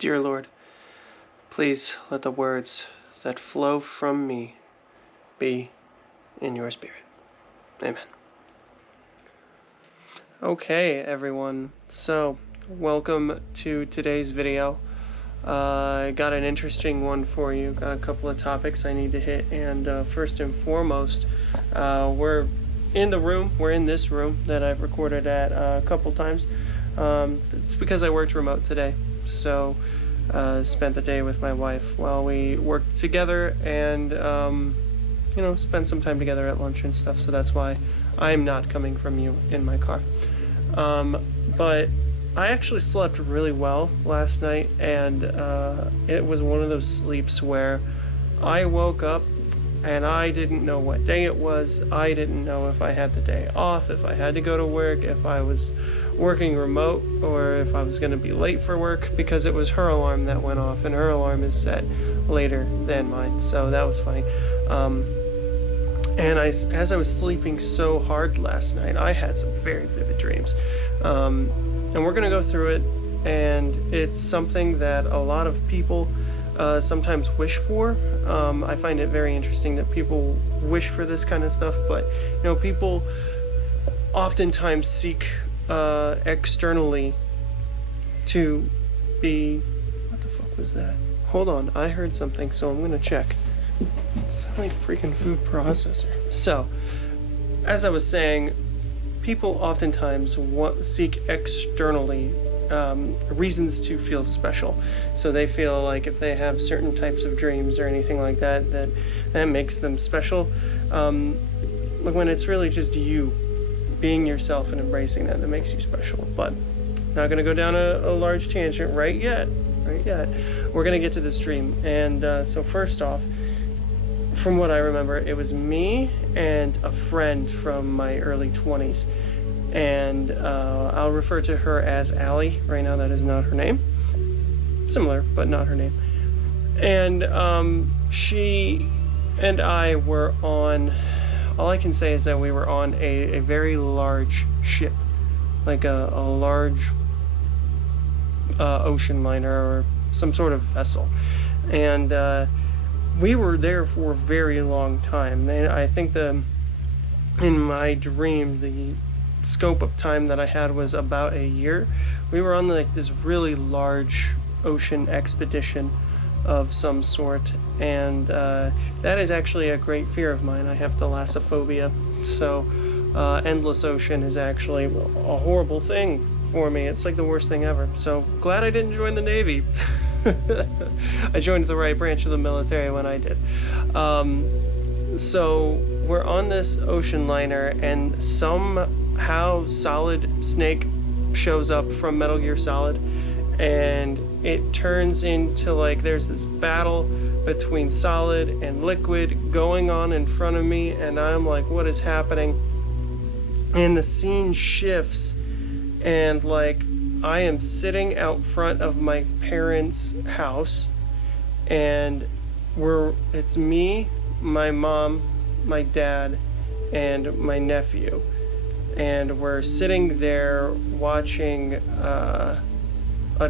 Dear Lord, please let the words that flow from me be in your spirit. Amen. Okay, everyone. So, welcome to today's video. I got an interesting one for you. Got a couple of topics I need to hit, and first and foremost, we're in this room that I've recorded at a couple times. It's because I worked remote today, so spent the day with my wife while we worked together, and spent some time together at lunch and stuff. So that's why I'm not coming from you in my car. But I actually slept really well last night, and it was one of those sleeps where I woke up and I didn't know what day it was. I didn't know if I had the day off, if I had to go to work, if I was working remote, or if I was going to be late for work, because it was her alarm that went off, and her alarm is set later than mine. So that was funny. And as I was sleeping so hard last night, I had some very vivid dreams. And we're going to go through it, and it's something that a lot of people sometimes wish for. I find it very interesting that people wish for this kind of stuff, but people oftentimes seek externally to be... What the fuck was that? Hold on, I heard something, so I'm going to check. It's like freaking food processor. So, as I was saying, people oftentimes seek externally reasons to feel special. So they feel like if they have certain types of dreams or anything like that, that makes them special. When it's really just you being yourself and embracing that makes you special. But not going to go down a large tangent right yet. We're going to get to this dream. And so first off, from what I remember, it was me and a friend from my early 20s. And I'll refer to her as Allie. Right now, that is not her name. Similar, but not her name. And she and I were on... All I can say is that we were on a very large ship. Like a large ocean liner or some sort of vessel. And we were there for a very long time. I think in my dream, the scope of time that I had was about a year. We were on this really large ocean expedition of some sort, and that is actually a great fear of mine. I have thalassophobia, so endless ocean is actually a horrible thing for me. It's like the worst thing ever. So glad I didn't join the Navy. I joined the right branch of the military when I did. So we're on this ocean liner, and somehow Solid Snake shows up from Metal Gear Solid, and it turns into there's this battle between Solid and Liquid going on in front of me, and I'm like, what is happening? And the scene shifts, and I am sitting out front of my parents' house, and it's me, my mom, my dad, and my nephew, and we're sitting there watching a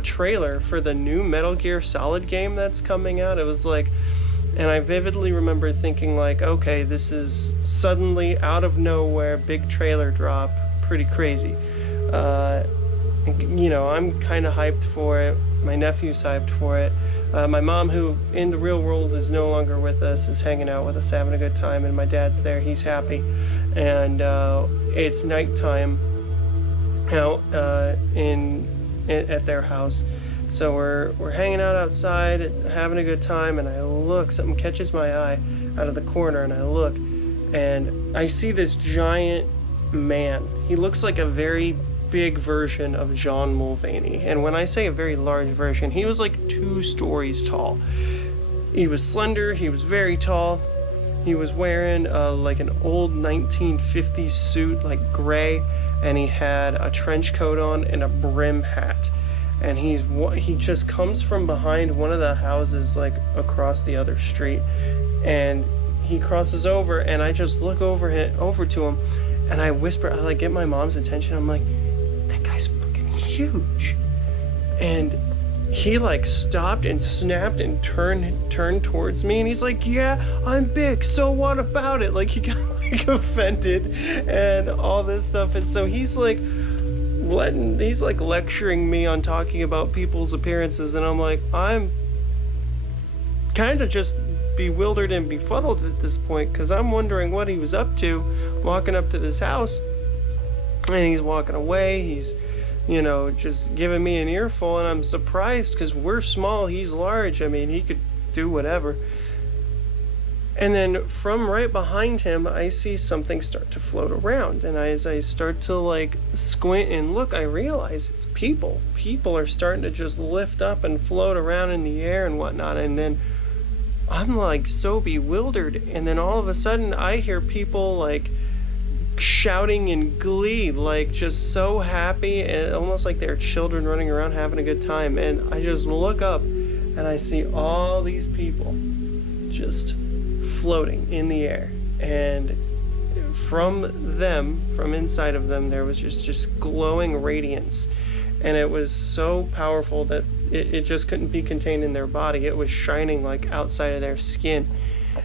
trailer for the new Metal Gear Solid game that's coming out. It was and I vividly remember thinking okay, this is suddenly out of nowhere, big trailer drop, pretty crazy. I'm kind of hyped for it. My nephew's hyped for it. My mom, who in the real world is no longer with us, is hanging out with us, having a good time, and my dad's there. He's happy. And it's nighttime out at their house. So we're hanging out outside, having a good time, and I look, something catches my eye out of the corner, and I look, and I see this giant man. He looks like a very big version of John Mulvaney, and when I say a very large version, he was 2 stories tall. He was slender, he was very tall, he was wearing an old 1950s suit, gray, and he had a trench coat on and a brim hat, and he just comes from behind one of the houses across the other street, and he crosses over, and I just look over to him, and I whisper, I get my mom's attention. I'm like, that guy's fucking huge. And he like stopped and snapped and turned towards me, and he's like, yeah, I'm big, so what about it? Like, he got like offended and all this stuff. And so he's like lecturing me on talking about people's appearances, and I'm like, I'm kind of just bewildered and befuddled at this point, because I'm wondering what he was up to, walking up to this house, and he's walking away. He's, you know, just giving me an earful, and I'm surprised because we're small, he's large. I mean, he could do whatever. And then from right behind him, I see something start to float around, and as I start to like squint and look, I realize it's people. People are starting to just lift up and float around in the air and whatnot. And then I'm like so bewildered, and then all of a sudden I hear people like shouting in glee, like just so happy, and almost like they're children running around having a good time. And I just look up and I see all these people just floating in the air, and from them, from inside of them, there was just glowing radiance, and it was so powerful that it just couldn't be contained in their body. It was shining like outside of their skin,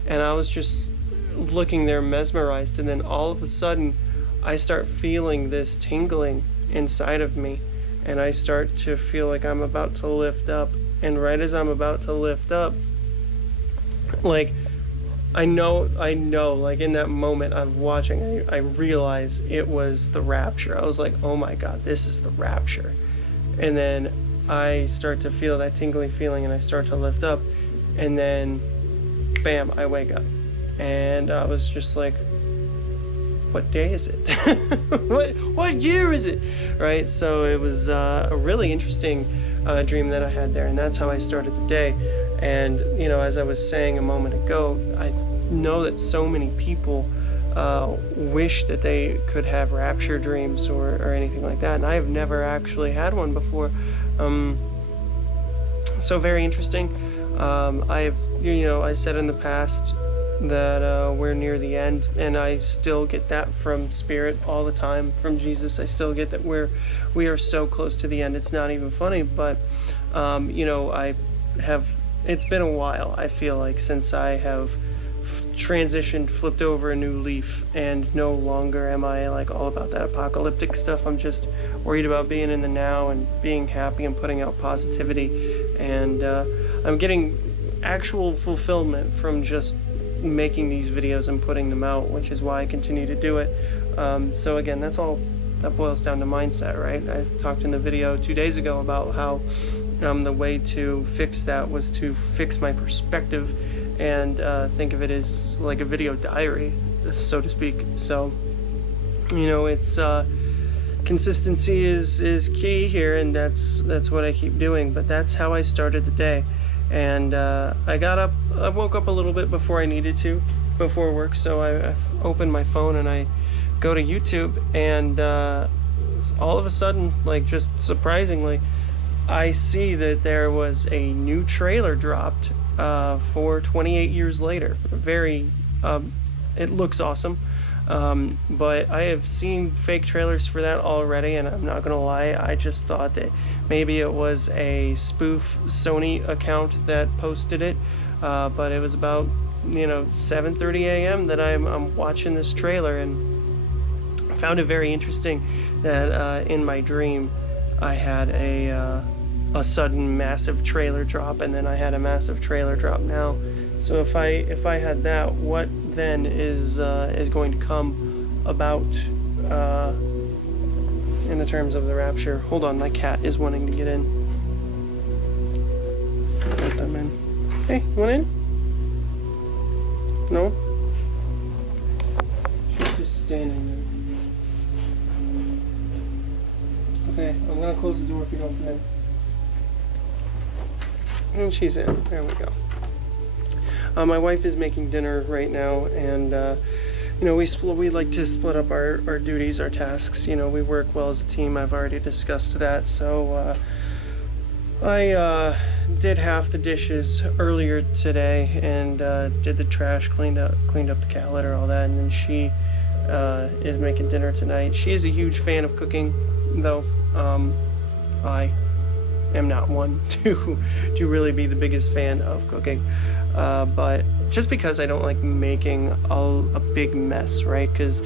and I was just looking there mesmerized. And then all of a sudden I start feeling this tingling inside of me, and I start to feel like I'm about to lift up. And right as I'm about to lift up, like I know, like in that moment I'm watching, I realize it was the rapture. I was like, oh my God, this is the rapture. And then I start to feel that tingling feeling, and I start to lift up, and then bam, I wake up. And I was just like, what day is it? what year is it? Right? So it was a really interesting dream that I had there, and that's how I started the day. And you know, as I was saying a moment ago, I know that so many people wish that they could have rapture dreams or anything like that, and I have never actually had one before. So very interesting. I've, you know, I said in the past that we're near the end, and I still get that from Spirit all the time, from Jesus. I still get that we are so close to the end. It's not even funny. But you know, it's been a while, I feel like, since I have transitioned, flipped over a new leaf, and no longer am I like all about that apocalyptic stuff. I'm just worried about being in the now and being happy and putting out positivity, and I'm getting actual fulfillment from just making these videos and putting them out, which is why I continue to do it. So again, that's all that boils down to mindset, right? I talked in the video 2 days ago about how the way to fix that was to fix my perspective and think of it as like a video diary, so to speak. So, you know, it's consistency is key here, and that's what I keep doing. But that's how I started the day. And I woke up a little bit before I needed to, before work, so I opened my phone and I go to YouTube, and all of a sudden, like just surprisingly, I see that there was a new trailer dropped for 28 years later. Very, it looks awesome. But I have seen fake trailers for that already, and I'm not gonna lie, I just thought that maybe it was a spoof Sony account that posted it, but it was about, you know, 7:30 a.m. that I'm watching this trailer, and I found it very interesting that in my dream I had a sudden massive trailer drop, and then I had a massive trailer drop now. So if I had that, what then is going to come about in the terms of the rapture? Hold on, my cat is wanting to get in. Let them in. Hey, you want in? No? She's just standing there. Okay, I'm gonna close the door if you don't come in. And she's in. There we go. My wife is making dinner right now, and you know, we like to split up our duties, our tasks. You know, we work well as a team. I've already discussed that. So I did half the dishes earlier today, and did the trash, cleaned up the cat litter, all that, and then she is making dinner tonight. She is a huge fan of cooking, though. I am not one to really be the biggest fan of cooking, but just because I don't like making a big mess, right? Because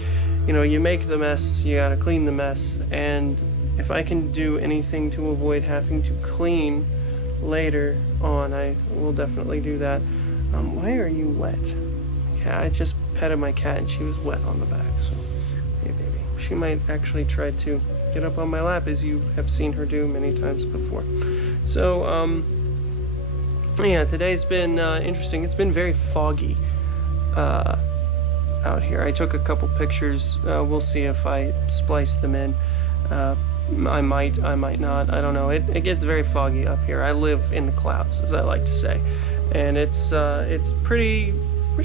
you make the mess, you gotta clean the mess, and if I can do anything to avoid having to clean later on, I will definitely do that. Why are you wet? Yeah, I just petted my cat and she was wet on the back, so hey baby. She might actually try to get up on my lap, as you have seen her do many times before. So, yeah, today's been interesting. It's been very foggy out here. I took a couple pictures. We'll see if I splice them in. I might not. I don't know. It gets very foggy up here. I live in the clouds, as I like to say, and it's pretty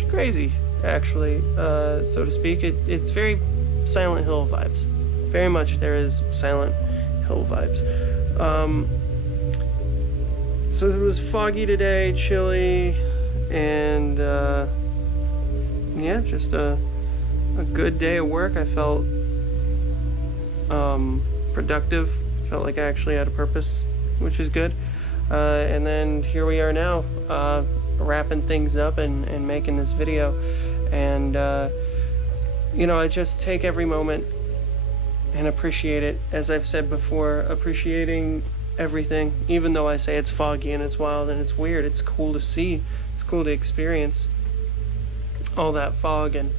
crazy, actually, so to speak. It's very Silent Hill vibes. Very much there is Silent Hill vibes. So it was foggy today, chilly, and yeah, just a good day of work. I felt productive. Felt like I actually had a purpose, which is good. And then here we are now, wrapping things up and making this video. And I just take every moment and appreciate it. As I've said before, appreciating everything, even though I say it's foggy and it's wild and it's weird. It's cool to see, it's cool to experience all that fog and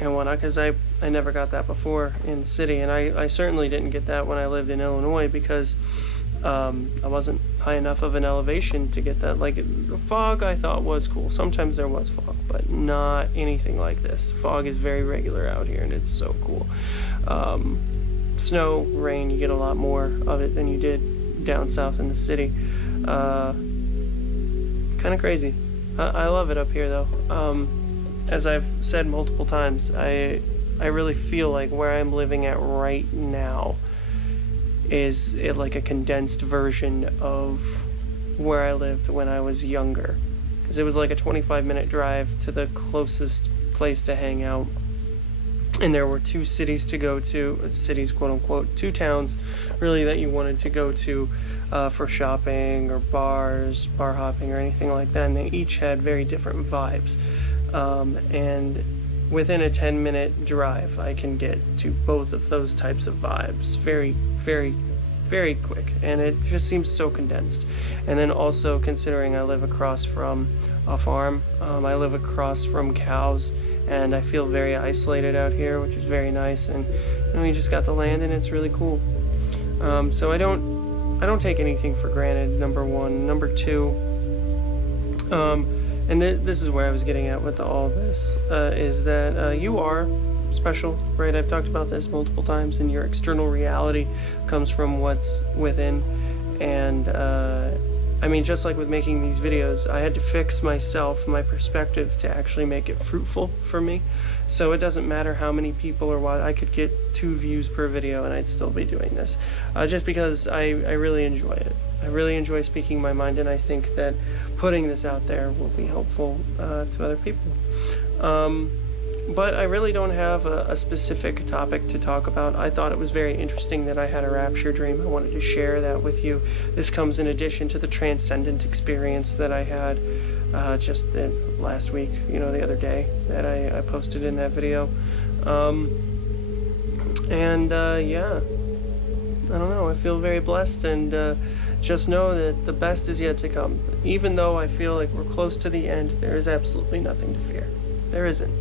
whatnot, because I never got that before in the city, and I certainly didn't get that when I lived in Illinois, because I wasn't high enough of an elevation to get that. Like, the fog I thought was cool. Sometimes there was fog, but not anything like this. Fog is very regular out here, and it's so cool. Snow, rain, you get a lot more of it than you did down south in the city. Kind of crazy. I love it up here, though. As I've said multiple times, I really feel like where I'm living at right now is like a condensed version of where I lived when I was younger, because it was like a 25-minute drive to the closest place to hang out, and there were 2 cities to go to, cities quote unquote, 2 towns really that you wanted to go to for shopping or bars, bar hopping or anything like that, and they each had very different vibes, and within a 10-minute drive I can get to both of those types of vibes very, very, very quick, and it just seems so condensed. And then also considering I live across from a farm, I live across from cows, and I feel very isolated out here, which is very nice. And you just got the land, and it's really cool. So I don't take anything for granted, number one. Number two, and this is where I was getting at with all this, is that you are special, right? I've talked about this multiple times, and your external reality comes from what's within. And I mean, just like with making these videos, I had to fix myself, my perspective, to actually make it fruitful for me. So it doesn't matter how many people or what, I could get 2 views per video and I'd still be doing this, just because I really enjoy it. I really enjoy speaking my mind, and I think that putting this out there will be helpful to other people. But I really don't have a specific topic to talk about. I thought it was very interesting that I had a rapture dream. I wanted to share that with you. This comes in addition to the transcendent experience that I had just last week, the other day, that I posted in that video. Yeah, I don't know, I feel very blessed, and just know that the best is yet to come. Even though I feel like we're close to the end, there is absolutely nothing to fear. There isn't.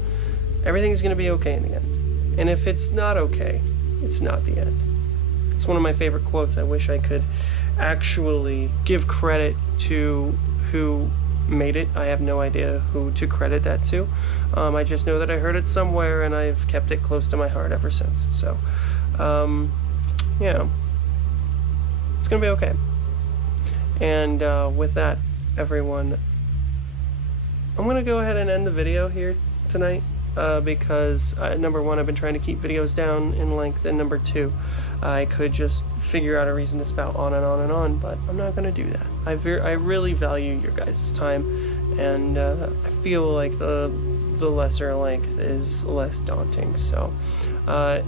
Everything's going to be okay in the end. And if it's not okay, it's not the end. It's one of my favorite quotes. I wish I could actually give credit to who made it. I have no idea who to credit that to. I just know that I heard it somewhere, and I've kept it close to my heart ever since. So, yeah, it's going to be okay. And with that, everyone, I'm going to go ahead and end the video here tonight. Because number one, I've been trying to keep videos down in length, and number two, I could just figure out a reason to spout on and on and on, but I'm not going to do that. I really value your guys' time, and I feel like the lesser length is less daunting. So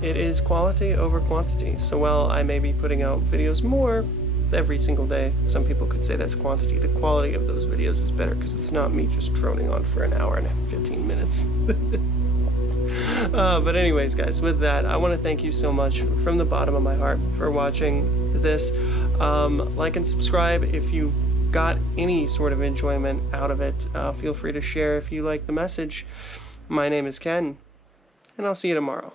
it is quality over quantity. So while I may be putting out videos more, every single day. Some people could say that's quantity. The quality of those videos is better because it's not me just droning on for an hour and 15 minutes. But anyways, guys, with that, I want to thank you so much from the bottom of my heart for watching this. Like and subscribe if you got any sort of enjoyment out of it. Feel free to share if you like the message. My name is Ken, and I'll see you tomorrow.